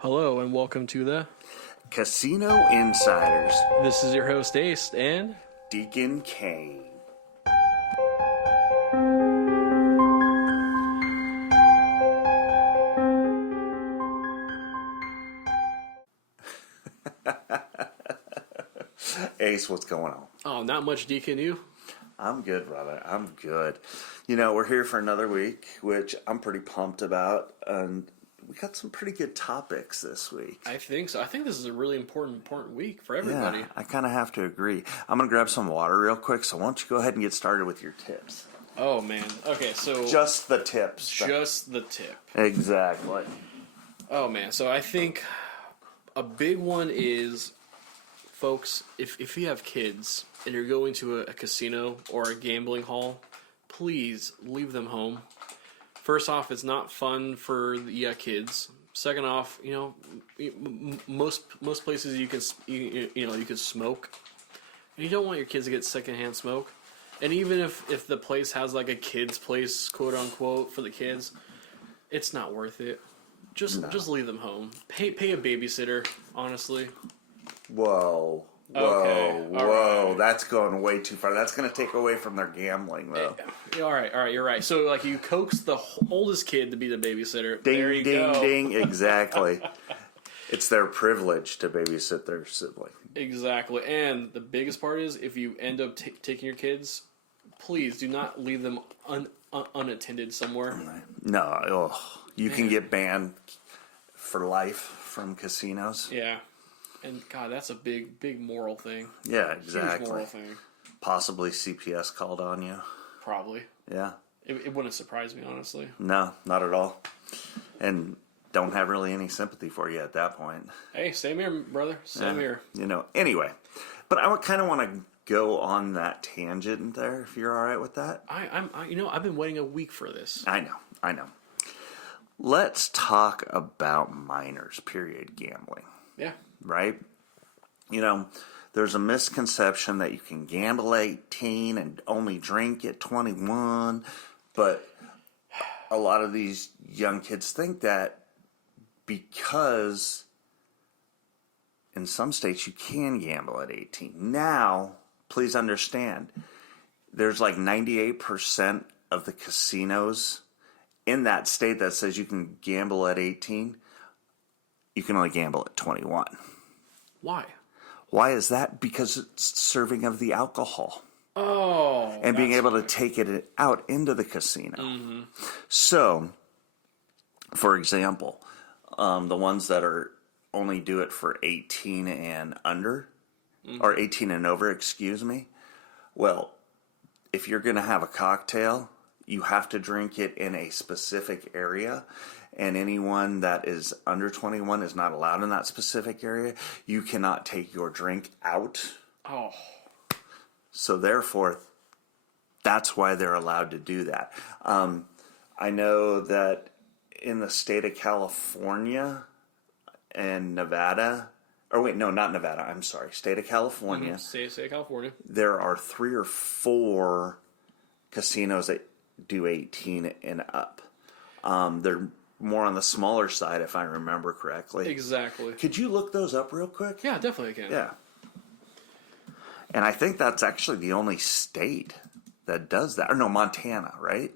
Hello and welcome to the Casino Insiders, This is your host Ace and Deacon Kaine. Ace, what's going on? oh, not much, Deacon. You? I'm good, brother. I'm good. You know, we're here for another week, which I'm pretty pumped about, and we got some pretty good topics this week. I think so. I think this is a really important week for everybody. Yeah, I kind of have to agree. I'm going to grab some water real quick, so why don't you go ahead and get started with your tips? Oh man. Okay, so Just the tips. just the tip. Exactly. Oh man. So I think a big one is, folks, if you have kids and you're going to a casino or a gambling hall, please leave them home. First off, it's not fun for the kids. Second off, you know, most places you can smoke, and you don't want your kids to get secondhand smoke. And even if the place has like a kids place, quote unquote, for the kids, it's not worth it. Just leave them home. Pay a babysitter, honestly. Whoa. Okay, Whoa, right. That's going way too far. That's going to take away from their gambling, though. All right, you're right. So, like, you coax the oldest kid to be the babysitter. Ding, there you ding, go. ding. Exactly. It's their privilege to babysit their sibling. Exactly. And the biggest part is, if you end up taking your kids, please do not leave them unattended somewhere. No, you can get banned for life from casinos. Yeah. And, God, that's a big moral thing. Yeah, exactly. Huge moral thing. Possibly CPS called on you. Probably. Yeah. It wouldn't surprise me, honestly. No, not at all. And don't have really any sympathy for you at that point. Hey, same here, brother. Same here. You know, anyway. But I kind of want to go on that tangent there, if you're all right with that. I've been waiting a week for this. I know. Let's talk about minors, period, gambling. Yeah. Right? You know, there's a misconception that you can gamble at 18 and only drink at 21, but a lot of these young kids think that because in some states you can gamble at 18. Now, please understand, there's like 98% of the casinos in that state that says you can gamble at 18. You can only gamble at 21. Why? Why is that? Because it's serving of the alcohol. Oh. And being able to take it out into the casino. Mm-hmm. So, for example, the ones that are only do it for 18 and under, or 18 and over, excuse me. Well, if you're going to have a cocktail, you have to drink it in a specific area. And anyone that is under 21 is not allowed in that specific area. You cannot take your drink out. Oh. So therefore, that's why they're allowed to do that. I know that in the state of California and Nevada, or wait, no, not Nevada, I'm sorry, state of California. Mm-hmm. State of California. There are 3 or 4 casinos that do 18 and up. They're more on the smaller side, if I remember correctly. Exactly. Could you look those up real quick? Yeah, definitely I can. Yeah. And I think that's actually the only state that does that. Or no, Montana, right?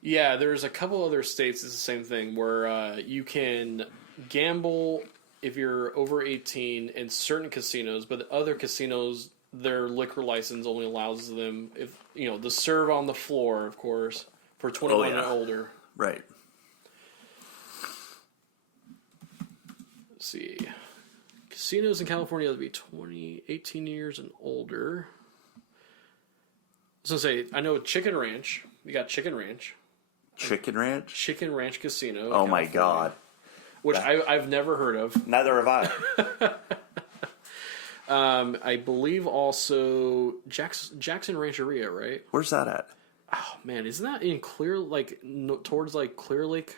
Yeah, there's a couple other states it's the same thing where you can gamble if you're over 18 in certain casinos, but the other casinos, their liquor license only allows them, if to serve on the floor, of course, for 21 and older. Right. Let's see. Casinos in California have to be 18 years and older. So say, I know Chicken Ranch. We got Chicken Ranch. Chicken Ranch? Chicken Ranch Casino. Oh my God. Which I've never heard of. Neither have I. I believe also Jackson Rancheria, right? Where's that at? Oh man, isn't that in towards like Clear Lake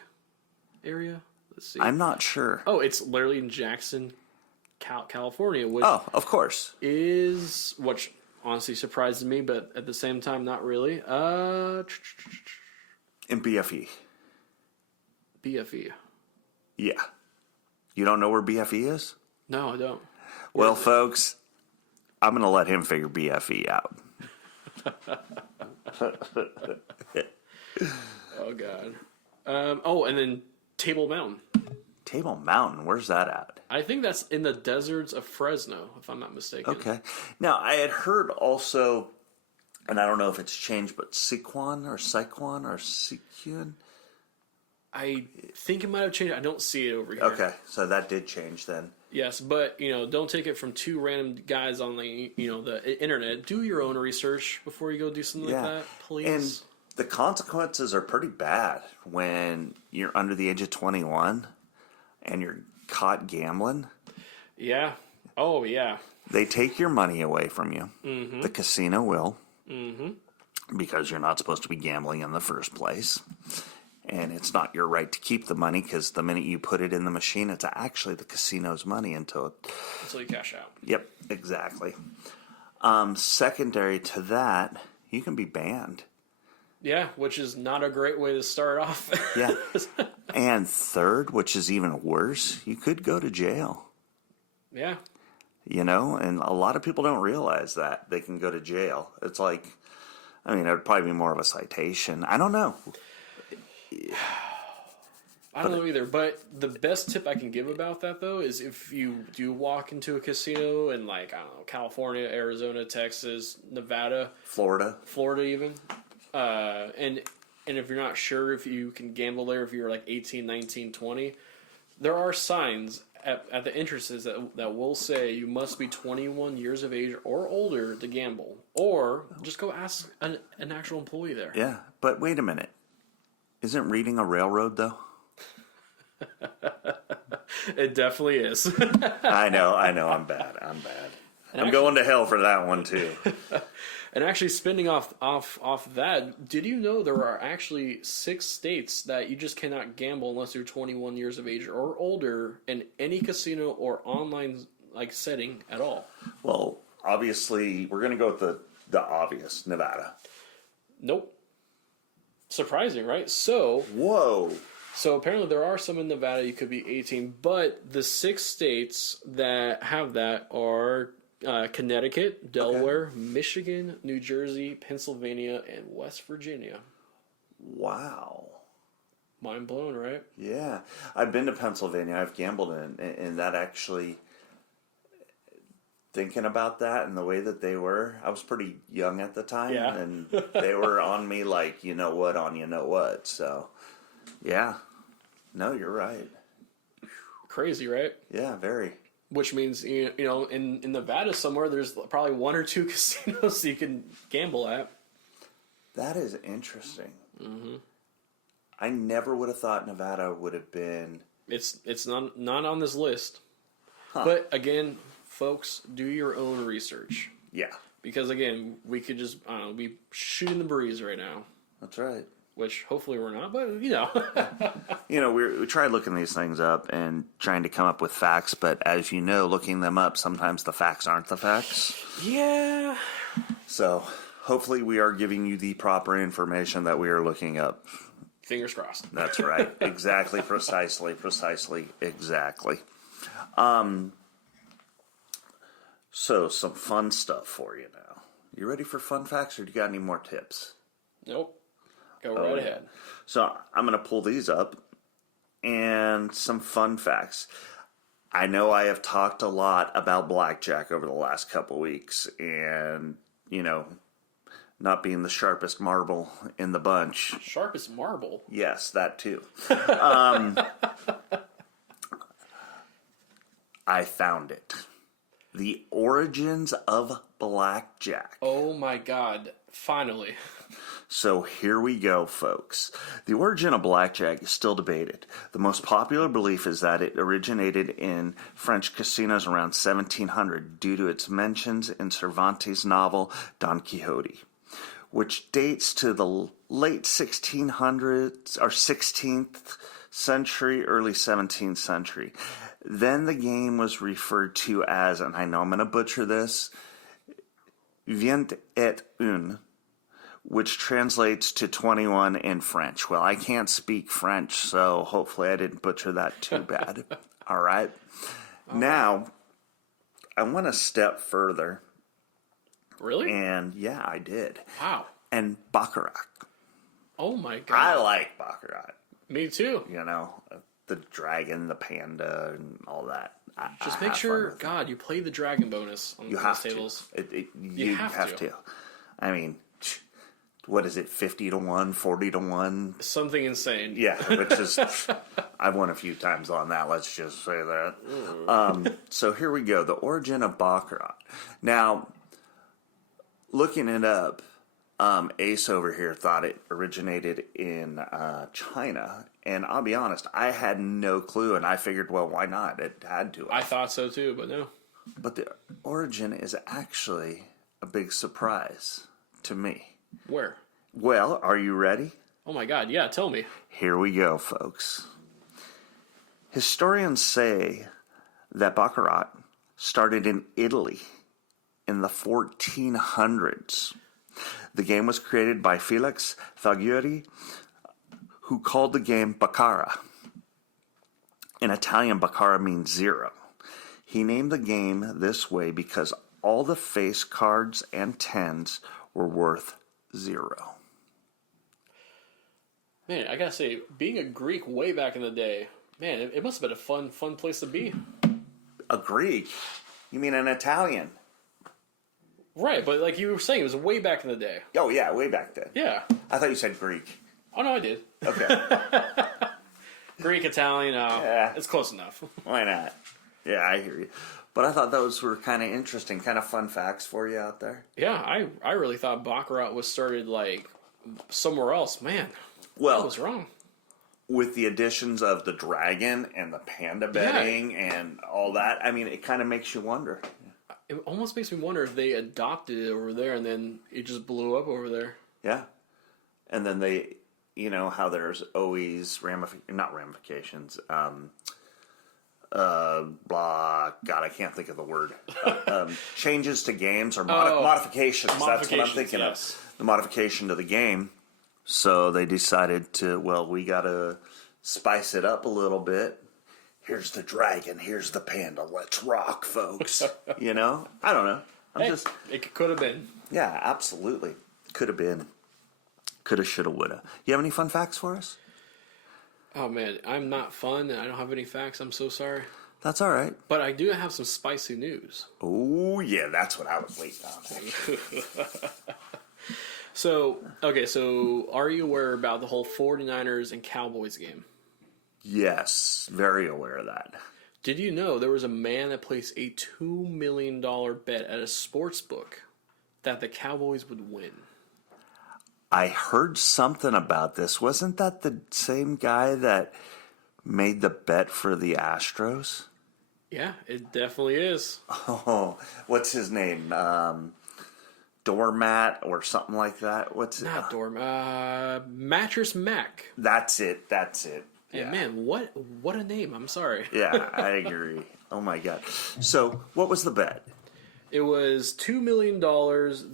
area? Let's see. I'm not sure. Oh, it's literally in Jackson, California, which of course. is which honestly surprises me, but at the same time, not really. In BFE. BFE. Yeah. You don't know where BFE is? No, I don't. Well, folks, I'm going to let him figure BFE out. Oh, God. And then Table Mountain. Table Mountain, where's that at? I think that's in the deserts of Fresno, if I'm not mistaken. Okay. Now, I had heard also, and I don't know if it's changed, but Siquan or Siquan? I think it might have changed. I don't see it over here. Okay, so that did change then. Yes, but, don't take it from two random guys on the, the internet. Do your own research before you go do something like that, please. And the consequences are pretty bad when you're under the age of 21 and you're caught gambling. Yeah. Oh, yeah. They take your money away from you. Mm-hmm. The casino will. Mm-hmm. Because you're not supposed to be gambling in the first place. And it's not your right to keep the money because the minute you put it in the machine, it's actually the casino's money until you cash out. Yep, exactly. Secondary to that, you can be banned. Yeah, which is not a great way to start off. Yeah. And third, which is even worse, you could go to jail. Yeah. And a lot of people don't realize that they can go to jail. It's like, it would probably be more of a citation. I don't know. I don't know either, but the best tip I can give about that, though, is if you do walk into a casino in, California, Arizona, Texas, Nevada, Florida even, and if you're not sure if you can gamble there if you're 18, 19, 20, there are signs at the entrances that will say you must be 21 years of age or older to gamble, or just go ask an actual employee there. Yeah, but wait a minute. Isn't reading a railroad, though? It definitely is. I know, I'm bad. I'm going to hell for that one, too. And actually, spinning off that, did you know there are actually 6 states that you just cannot gamble unless you're 21 years of age or older in any casino or online setting at all? Well, obviously, we're going to go with the obvious, Nevada. Nope. Surprising, right? So apparently there are some in Nevada you could be 18, but the 6 states that have that are Connecticut, Delaware, Michigan, New Jersey, Pennsylvania, and West Virginia. Wow. Mind blown, right? Yeah. I've been to Pennsylvania. I've gambled in that actually, thinking about that and the way that they were, I was pretty young at the time. Yeah. And they were on me like, you know what. So, yeah. No, you're right. Crazy, right? Yeah, very. Which means, in Nevada somewhere, there's probably 1 or 2 casinos you can gamble at. That is interesting. Mm-hmm. I never would have thought Nevada would have been... It's not on this list. Huh. But, again, folks, do your own research. Yeah. Because, again, we could just, be shooting the breeze right now. That's right. Which, hopefully we're not, but, we try looking these things up and trying to come up with facts, but as you know, looking them up, sometimes the facts aren't the facts. Yeah. So, hopefully we are giving you the proper information that we are looking up. Fingers crossed. That's right. Exactly. Precisely. Exactly. So, some fun stuff for you now. You ready for fun facts, or do you got any more tips? Nope. Go right ahead. So I'm going to pull these up and some fun facts. I know I have talked a lot about blackjack over the last couple weeks and, not being the sharpest marble in the bunch. Sharpest marble? Yes, that too. I found it. The origins of blackjack. Oh my God. Finally. So here we go, folks. The origin of blackjack is still debated. The most popular belief is that it originated in French casinos around 1700 due to its mentions in Cervantes' novel Don Quixote, which dates to the late 1600s or 16th century, early 17th century. Then the game was referred to as, and I know I'm going to butcher this, vingt et un, which translates to 21 in French. Well, I can't speak French, so hopefully I didn't butcher that too bad. All right. Now, I want to step further. Really? And yeah, I did. Wow. And Baccarat. Oh my god. I like Baccarat. Me too. You know, the dragon, the panda, and all that. Just I make have sure, fun with it. God, you play the dragon bonus on You those have tables. to. You have to. to. I mean, what is it? 50 to 1, 40 to 1? Something insane. Yeah, which is I've won a few times on that. Let's just say that. So here we go. The origin of Baccarat. Now, looking it up, Ace over here thought it originated in China, and I'll be honest, I had no clue, and I figured, well, why not? It had to. I thought so too, but no. But the origin is actually a big surprise to me. Where? Well, are you ready? Oh my god, yeah, tell me. Here we go, folks. Historians say that Baccarat started in Italy in the 1400s. The game was created by Felix Fagioli, who called the game Baccara. In Italian, Baccara means zero. He named the game this way because all the face cards and tens were worth 0. Man, I gotta say, being a Greek way back in the day, man, it must have been a fun place to be. A Greek? You mean an Italian? Right, but like you were saying, it was way back in the day. Oh, yeah, way back then. Yeah. I thought you said Greek. Oh, no, I did. Okay. Greek, Italian, Yeah. it's close enough. Why not? Yeah, I hear you. But I thought those were kind of interesting, kind of fun facts for you out there. Yeah, I really thought Baccarat was started like somewhere else. Man, I Well, was wrong. with the additions of the dragon and the panda betting and all that, I mean, it kind of makes you wonder. It almost makes me wonder if they adopted it over there and then it just blew up over there. Yeah. And then they, you know, how there's always not ramifications, blah, God, I can't think of the word. Changes to games or modifications. That's what I'm thinking yes. of. The modification to the game. So they decided to, well, we got to spice it up a little bit. Here's the dragon. Here's the panda. Let's rock, folks. You know? I don't know. It could have been. Yeah, absolutely. Could have been. Coulda, shoulda, woulda. You have any fun facts for us? Oh man, I'm not fun and I don't have any facts. I'm so sorry. That's all right. But I do have some spicy news. Oh, yeah, that's what I was waiting on. So are you aware about the whole 49ers and Cowboys game? Yes, very aware of that. Did you know there was a man that placed a $2 million bet at a sports book that the Cowboys would win? I heard something about this. Wasn't that the same guy that made the bet for the Astros? Yeah, it definitely is. Oh, what's his name? Doormat or something like that? What's Not Doormat. Mattress Mac. That's it. Yeah. Yeah. Man, what a name. I'm sorry. Yeah, I agree. Oh my God. So, what was the bet? It was $2 million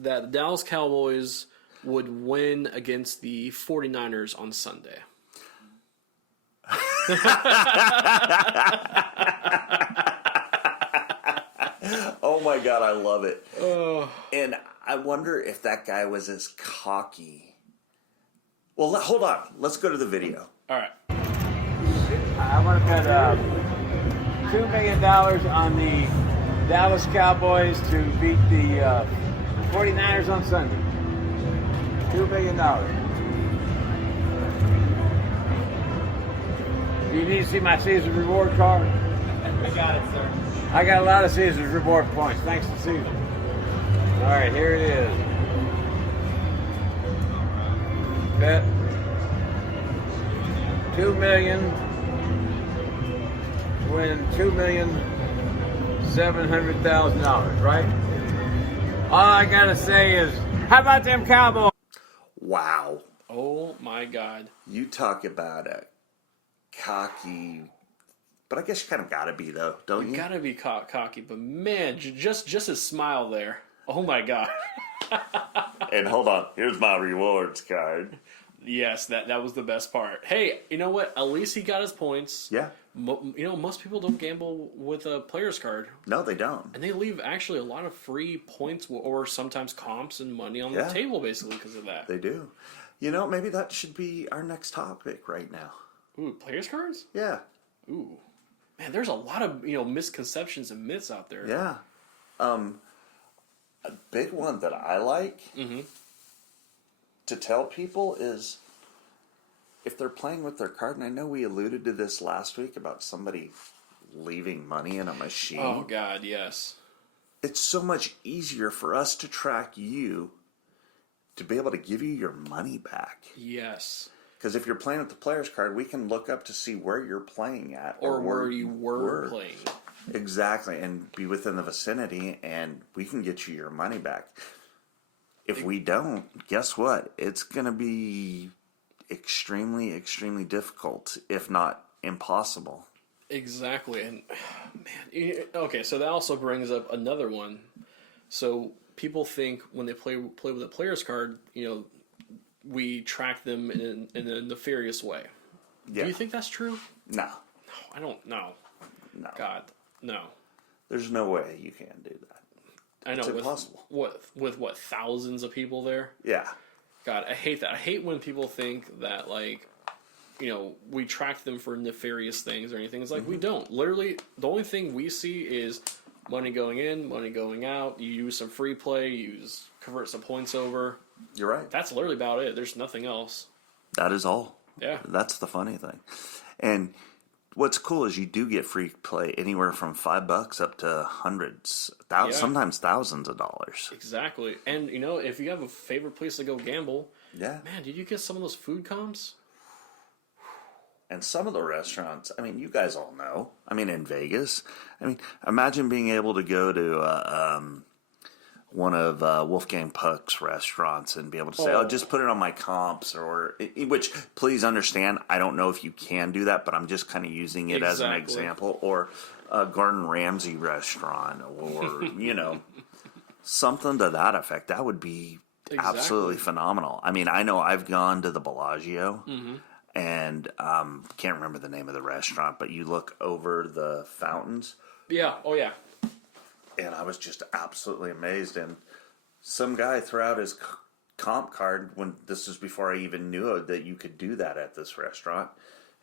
that the Dallas Cowboys would win against the 49ers on Sunday. Oh my God, I love it. Oh. And I wonder if that guy was as cocky. Well, hold on. Let's go to the video. All right. I want to bet $2 million on the Dallas Cowboys to beat the 49ers on Sunday. $2 million. Do you need to see my Caesar's reward card? I got it, sir. I got a lot of Caesar's reward points, thanks to Caesar. All right, here it is. Bet $2 million to win $2,700,000, right? All I gotta say is, how about them Cowboys? Wow. Oh my God. You talk about a cocky, but I guess you kind of got to be, though, don't you? You gotta be cocky, but man, just his smile there. Oh my God. And hold on, here's my rewards card. Yes, that was the best part. Hey, you know what? At least he got his points. Yeah. Most people don't gamble with a player's card. No, they don't. And they leave actually a lot of free points or sometimes comps and money on the table basically because of that. They do. You know, maybe that should be our next topic right now. Ooh, players cards? Yeah. Ooh. Man, there's a lot of, misconceptions and myths out there. Yeah. A big one that I like to tell people is if they're playing with their card, and I know we alluded to this last week about somebody leaving money in a machine. Oh, God, yes. It's so much easier for us to track you to be able to give you your money back. Yes. Because if you're playing with the player's card, we can look up to see where you're playing at. Or where you were playing. Exactly, and be within the vicinity, and we can get you your money back. If we don't, guess what? It's going to be extremely, extremely difficult, if not impossible. Exactly, and man, okay, so that also brings up another one. So people think when they play with a player's card, we track them in a nefarious way. Yeah. Do you think that's true? No. No, I don't know. No. God, no. There's no way you can do that. I know. It's impossible. With what, thousands of people there? Yeah. God, I hate that. I hate when people think that, we track them for nefarious things or anything. It's like, we don't. Literally, the only thing we see is money going in, money going out. You use some free play, convert some points over. You're right. That's literally about it. There's nothing else. That is all. Yeah. That's the funny thing. And what's cool is you do get free play anywhere from $5 up to hundreds, sometimes thousands of dollars. Exactly. And, if you have a favorite place to go gamble, yeah, man, did you get some of those food comps? And some of the restaurants, you guys all know. In Vegas, imagine being able to go to one of Wolfgang Puck's restaurants and be able to say, just put it on my comps, which, please understand, I don't know if you can do that, but I'm just kind of using it as an example, or a Gordon Ramsay restaurant, or, something to that effect. That would be absolutely phenomenal. I know I've gone to the Bellagio, and can't remember the name of the restaurant, but you look over the fountains. Yeah, oh yeah. And I was just absolutely amazed. And some guy threw out his comp card when this was before I even knew that you could do that at this restaurant,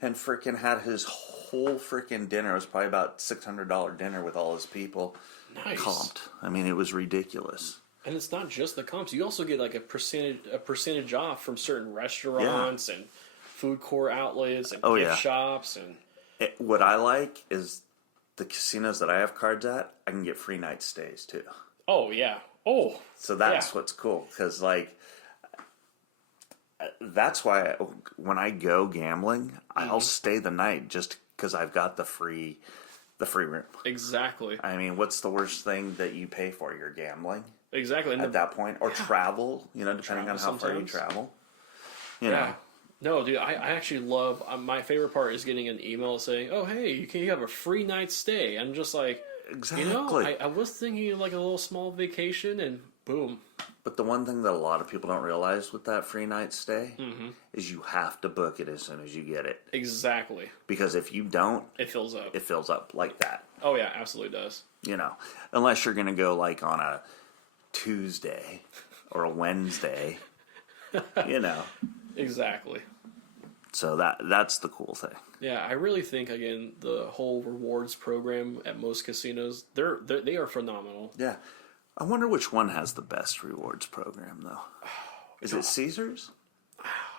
and freaking had his whole freaking dinner. It was probably about $600 dinner with all his people. Nice. Comped. It was ridiculous. And it's not just the comps. You also get like a percentage off from certain restaurants and food court outlets and gift shops. And what I like is the casinos that I have cards at, I can get free night stays too. Oh, yeah. Oh. So that's what's cool. Because, that's why when I go gambling, I'll stay the night just because I've got the free room. Exactly. What's the worst thing that you pay for? You're gambling. Exactly. At that point. Or travel, depending on how far you travel. You know. No, dude, I actually love, my favorite part is getting an email saying, oh, hey, you have a free night stay. I'm just like, exactly. I was thinking like a little small vacation, and boom. But the one thing that a lot of people don't realize with that free night stay is you have to book it as soon as you get it. Exactly. Because if you don't, it fills up. It fills up like that. Oh, yeah, absolutely does. Unless you're going to go on a Tuesday or a Wednesday, Exactly. So that's the cool thing. Yeah, I really think, again, the whole rewards program at most casinos, they are phenomenal. Yeah. I wonder which one has the best rewards program, though. Is it Caesars?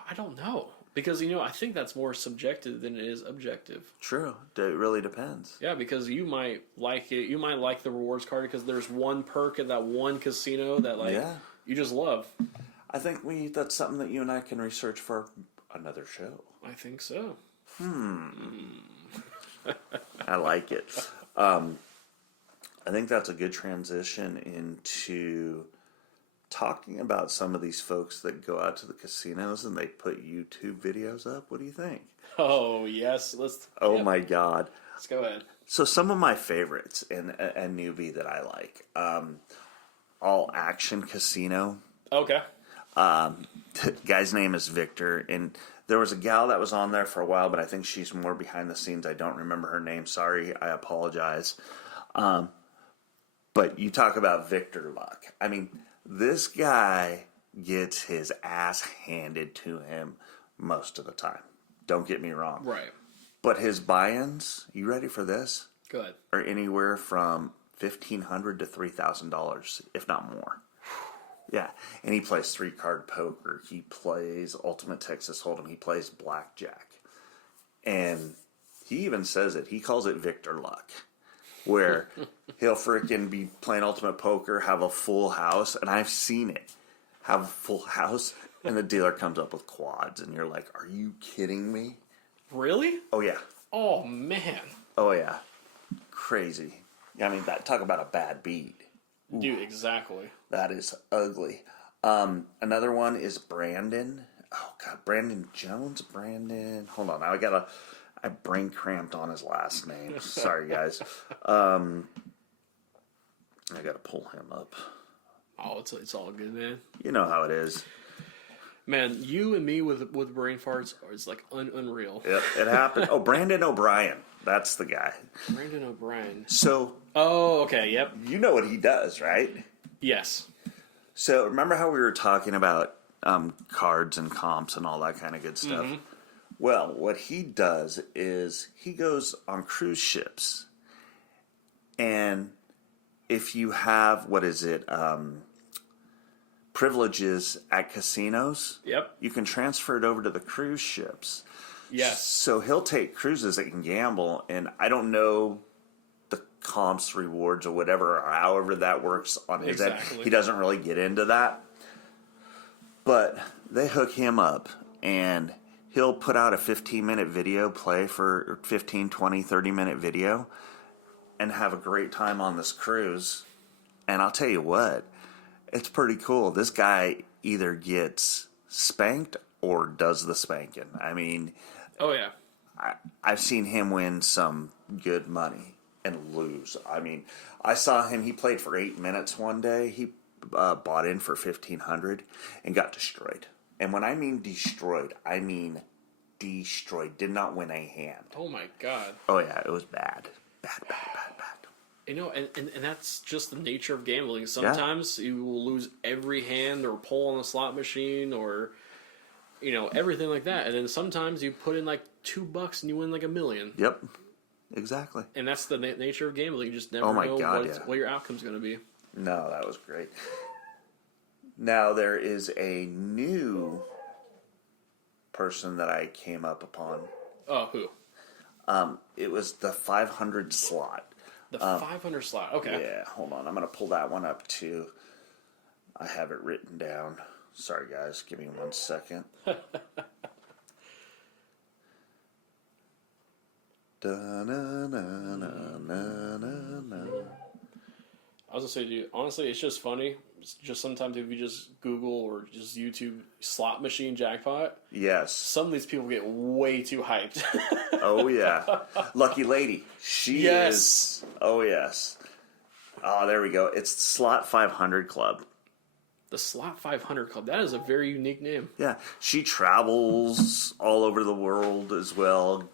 I don't know. Because, I think that's more subjective than it is objective. True. It really depends. Yeah, because you might like it. You might like the rewards card because there's one perk at that one casino that, you just love. I think that's something that you and I can research for another show. I think so. I like it. I think that's a good transition into talking about some of these folks that go out to the casinos and they put YouTube videos up. What do you think? Oh, yes. My God. Let's go ahead. So some of my favorites and a newbie that I like. All Action Casino. Okay. Guy's name is Victor, and there was a gal that was on there for a while, but I think she's more behind the scenes. I don't remember her name. Sorry, I apologize. But you talk about Victor Luck. I mean, this guy gets his ass handed to him most of the time. Don't get me wrong. Right. But his buy-ins, you ready for this? Go ahead. Are anywhere from $1,500 to $3,000, if not more. Yeah, and he plays 3-card poker. He plays Ultimate Texas Hold'em. He plays blackjack. And he even says it. He calls it Victor Luck, where he'll freaking be playing Ultimate Poker, have a full house, and I've seen it. Have a full house, and the dealer comes up with quads, and you're like, are you kidding me? Really? Oh, yeah. Oh, man. Oh, yeah. Crazy. I mean, talk about a bad beat. Dude, exactly. That is ugly. Another one is Brandon. Oh, God. Brandon Jones? Hold on. Now I brain cramped on his last name. Sorry, guys. I got to pull him up. Oh, it's all good, man. You know how it is. Man, you and me with brain farts is like unreal. Yep, it happened. Oh, Brandon O'Brien. That's the guy. Brandon O'Brien. So, Oh, okay, yep. you know what he does, right? Yes. So, remember how we were talking about cards and comps and all that kind of good stuff? Mm-hmm. Well, what he does is he goes on cruise ships. And if you have, privileges at casinos, Yep. you can transfer it over to the cruise ships. Yes. So he'll take cruises that can gamble, and I don't know the comps, rewards, or whatever, or however that works on his end. Exactly. He doesn't really get into that. But they hook him up, and he'll put out a 15-minute video play for 15, 20, 30-minute video and have a great time on this cruise. And I'll tell you what, it's pretty cool. This guy either gets spanked or does the spanking. I mean, Oh, yeah. I've seen him win some good money and lose. I mean, I saw him. He played for 8 minutes one day. He bought in for $1,500 and got destroyed. And when I mean destroyed, I mean destroyed. Did not win a hand. Oh, my God. Oh yeah, it was bad. Bad. You know, and that's just the nature of gambling. Sometimes you will lose every hand or pull on the slot machine or, you know, everything like that. And then sometimes you put in like $2 and you win like $1 million. Yep, exactly. And that's the nature of gambling. You just never Oh my know God, what your outcome's going to be. No, that was great. Now there is a new person that I came up upon. Oh, who? It was the 500 slot. The 500 slot. Okay. Yeah, hold on. I'm going to pull that one up too. I have it written down. Sorry, guys. Give me 1 second. I was going to say, dude, honestly, it's just funny. It's just sometimes if you just Google or just YouTube slot machine jackpot, Yes. some of these people get way too hyped. Oh, yeah. Lucky Lady. She Yes. is. Oh, yes. Oh, there we go. It's Slot 500 Club. The Slot 500 Club. That is a very unique name. Yeah. She travels all over the world as well.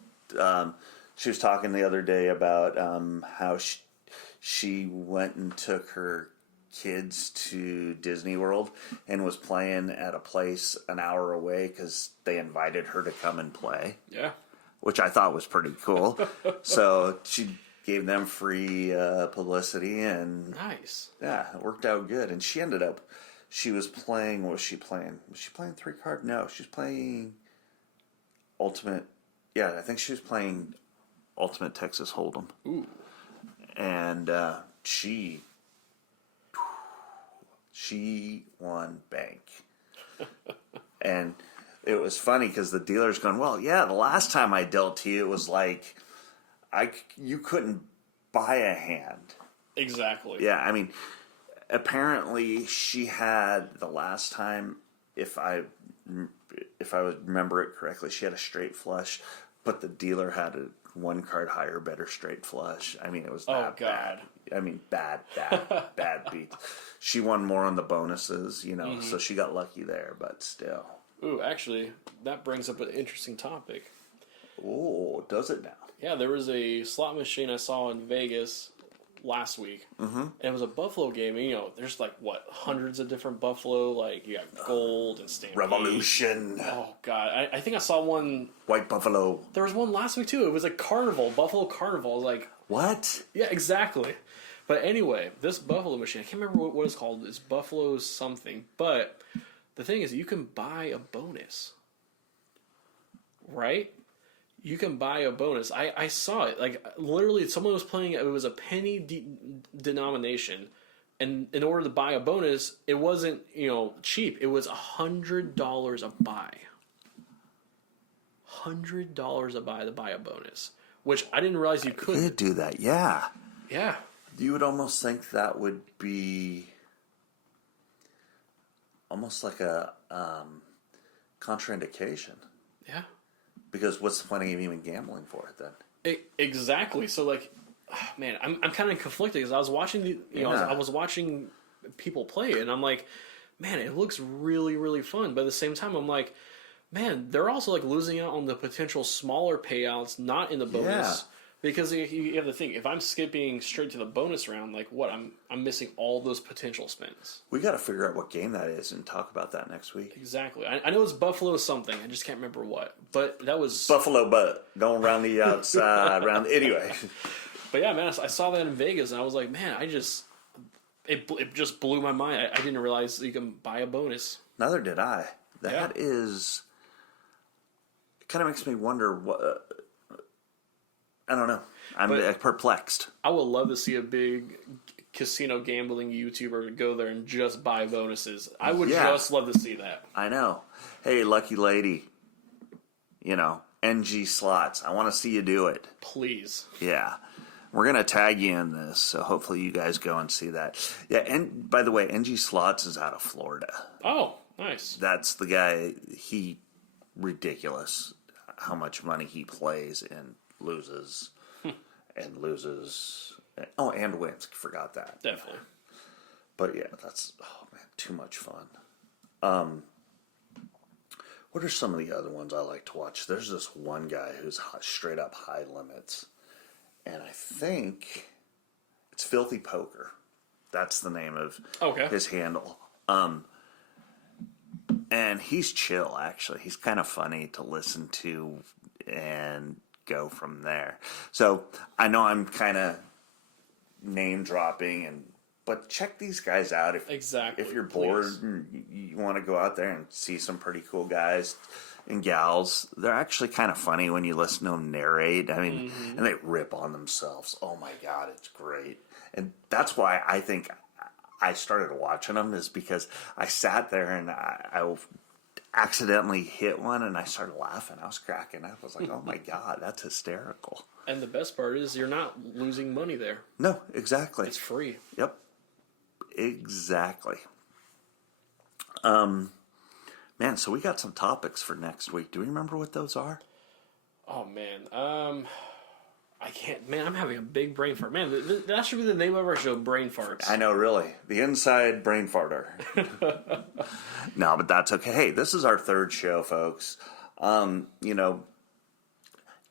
She was talking the other day about how she went and took her kids to Disney World and was playing at a place an hour away because they invited her to come and play. Yeah. Which I thought was pretty cool. So she gave them free publicity, and Nice. yeah, it worked out good. And she ended up, she was playing, what was she playing? Was she playing 3-card? No, she was playing Ultimate. Yeah, I think she was playing Ultimate Texas Hold'em. Ooh. And she won bank. And it was funny because the dealer's going, well, yeah, the last time I dealt to you, it was like you couldn't buy a hand. Exactly. Yeah, I mean, apparently she had the last time, if I remember it correctly, she had a straight flush but the dealer had a 1 card higher, better straight flush. I mean, it was Oh, that God. bad. I mean, bad beats. She won more on the bonuses, so she got lucky there, but still. Ooh, actually, that brings up an interesting topic. Oh, does it now? Yeah, there was a slot machine I saw in Vegas last week. Mm-hmm. And it was a Buffalo game. And, there's hundreds of different Buffalo. Like, you got Gold and Stampede. Revolution. Oh, God. I think I saw one. White Buffalo. There was one last week, too. It was a Carnival, Buffalo Carnival. I was like, what? yeah, exactly. But anyway, this Buffalo machine, I can't remember what it's called. It's Buffalo something. But the thing is, you can buy a bonus. Right? You can buy a bonus. I saw it. Like, literally, someone was playing, it was a penny denomination. And in order to buy a bonus, it wasn't, cheap. It was $100 a buy. $100 a buy to buy a bonus. Which I didn't realize you could. You could do that, yeah. Yeah. You would almost think that would be almost like a contraindication. Yeah. Because what's the point of even gambling for it then? Exactly. So, like, man, I'm kind of conflicted because I was watching I was watching people play it, and I'm like, man, it looks really, really fun. But at the same time, I'm like, man, they're also like losing out on the potential smaller payouts, not in the bonus. Yeah. Because you have to think, if I'm skipping straight to the bonus round, like what? I'm missing all those potential spins. We got to figure out what game that is and talk about that next week. Exactly. I know it's Buffalo something. I just can't remember what. But that was Buffalo butt going around the outside, anyway. But yeah, man, I saw that in Vegas, and I was like, man, it just blew my mind. I didn't realize you can buy a bonus. Neither did I. That is, it kind of makes me wonder what. I don't know. I'm perplexed. I would love to see a big casino gambling YouTuber go there and just buy bonuses. I would just love to see that. I know. Hey, lucky lady. NG slots. I want to see you do it. Please. Yeah. We're going to tag you in this, so hopefully you guys go and see that. Yeah, and by the way, NG Slots is out of Florida. Oh, nice. That's the guy, ridiculous how much money he plays and loses. And loses. Oh, and wins. Forgot that. Definitely. But yeah, that's, too much fun. What are some of the other ones I like to watch? There's this one guy who's straight up high limits. And I think it's Filthy Poker. That's the name of his handle. And he's chill, actually. He's kind of funny to listen to and go from there. So I know I'm kind of name dropping, but check these guys out if you're bored and you want to go out there and see some pretty cool guys and gals. They're actually kind of funny when you listen to them narrate. I mean, and they rip on themselves. Oh my God, it's great. And that's why I think I started watching them, is because I sat there and I accidentally hit one and I started laughing. I was cracking up. I was like, oh my God, that's hysterical. And the best part is you're not losing money there. No, exactly. It's free. Yep. Exactly. Man, so we got some topics for next week. Do we remember what those are? Oh, man. I can't. Man, I'm having a big brain fart. Man, that should be the name of our show, Brain Farts. I know, really. The Inside Brain Farter. No, but that's okay. Hey, this is our third show, folks.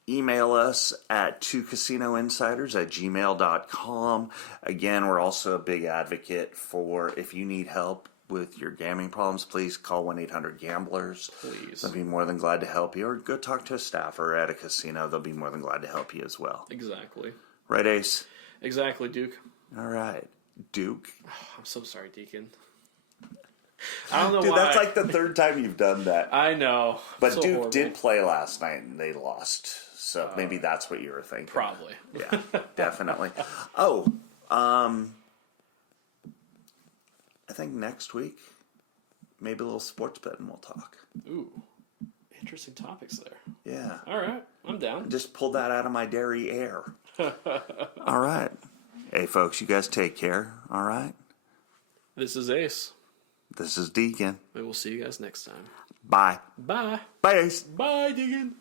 Email us at twocasinoinsiders@gmail.com. Again, we're also a big advocate for, if you need help with your gambling problems, please call 1-800-GAMBLERS. Please. They'll be more than glad to help you. Or go talk to a staffer at a casino. They'll be more than glad to help you as well. Exactly. Right, Ace? Exactly, Duke. All right. Duke. I'm so sorry, Deacon. I don't know Dude, why. that's like the third time you've done that. I know. But so Duke horrible. did play last night and they lost. So maybe that's what you were thinking. Probably. Yeah, definitely. Oh, I think next week, maybe a little sports betting we'll talk. Ooh, interesting topics there. Yeah. All right, I'm down. Just pulled that out of my dairy air. All right. Hey, folks, you guys take care. All right. This is Ace. This is Deacon. And we'll see you guys next time. Bye. Bye. Bye, Ace. Bye, Deacon.